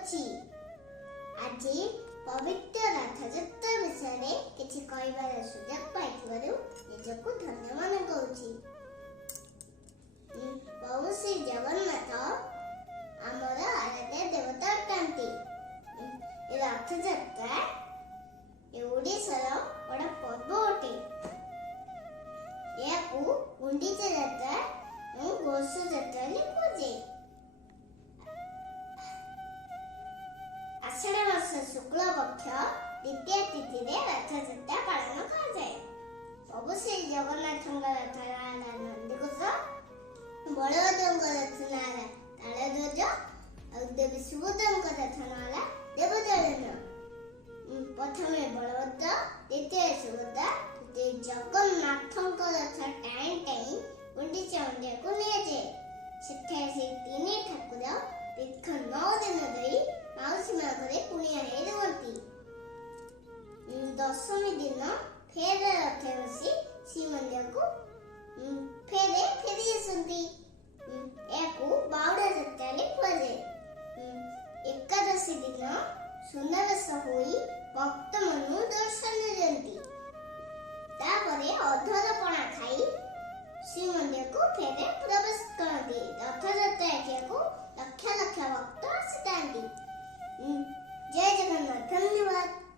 ଯାଉଅଛି। ଆଜି ପବିତ୍ର ରଥଯାତ୍ରା ବିଷୟରେ କିଛି କହିବାର ସୁଯୋଗ ପାଇଥିବାରୁ ନିଜକୁ ଧନ୍ୟ ମନେ କରୁଛି। ପ୍ରଭୁ ଶ୍ରୀ ଜଗନ୍ନାଥ ଆମର ଆରାଧ୍ୟ ଦେବତା ଅଟନ୍ତି। ରଥଯାତ୍ରା ଓଡ଼ିଶାର ବଡ଼ ପର୍ବ ଅଟେ। ଏହାକୁ ଗୁଣ୍ଡିଚା ଯାତ୍ରା ଏବଂ ଘୋଷ ଯାତ୍ରା ବୋଲି କୁହାଯାଏ। ଆଷାଢ଼ ମାସ ଶୁକ୍ଳ ପକ୍ଷ ଦ୍ୱିତୀୟ ତିଥିରେ ରଥଯାତ୍ରା ପାଳନ କରାଯାଏ। ପ୍ରଭୁ ଶ୍ରୀ ଜଗନ୍ନାଥଙ୍କ ରଥ ନାଁ ହେଲା ନନ୍ଦିଘୋଷ, ବଳଭଦ୍ରଙ୍କ ରଥ ନାଁ ହେଲା ତାଳଧ୍ୱଜ, ଆଉ ଦେବୀ ସୁଭଦ୍ରାଙ୍କ ରଥ ନାଁ ହେଲା ଦେବଦଳନ। ପ୍ରଥମେ ବଳଭଦ୍ର, ଦ୍ୱିତୀୟ ସୁଭଦ୍ରା, ତୃତୀୟ ଜଗନ୍ନାଥଙ୍କ ରଥ ଟାଣି ଟାଣି ଗୁଣ୍ଡିଚା ମନ୍ଦିରକୁ ନିଆଯାଏ। ସେଠାରେ ସେ ତିନି ଠାକୁର ଦୀର୍ଘ 9 ଦିନ ଧରି ମାଉସୀ ମା ଘରେ କୁଣିଆ ହେଇ ରୁହନ୍ତି। ଦଶମୀ ଦିନ ଫେର ରଥ ବସି ଶ୍ରୀମନ୍ଦିରକୁ ଫେରି ଆସନ୍ତି। ଏହାକୁ ବାହୁଡ଼ା ଯାତ୍ରା ବୋଲି କୁହାଯାଏ। ଏକାଦଶୀ ଦିନ ସୁନାବେଶ ହୋଇ ଭକ୍ତମାନଙ୍କୁ ଦର୍ଶନ ଦିଅନ୍ତି। ତାପରେ ଅଧରପଣା ଖାଇ ଶ୍ରୀମନ୍ଦିରକୁ ଫେରେ ପ୍ରବେଶ କରନ୍ତି। ରଥଯାତ୍ରା ଦେଖିବାକୁ ଲକ୍ଷ ଲକ୍ଷ ଭକ୍ତ ଆସିଥାନ୍ତି। ଜୟ ଜଗନ୍ନାଥ। ଧନ୍ୟବାଦ।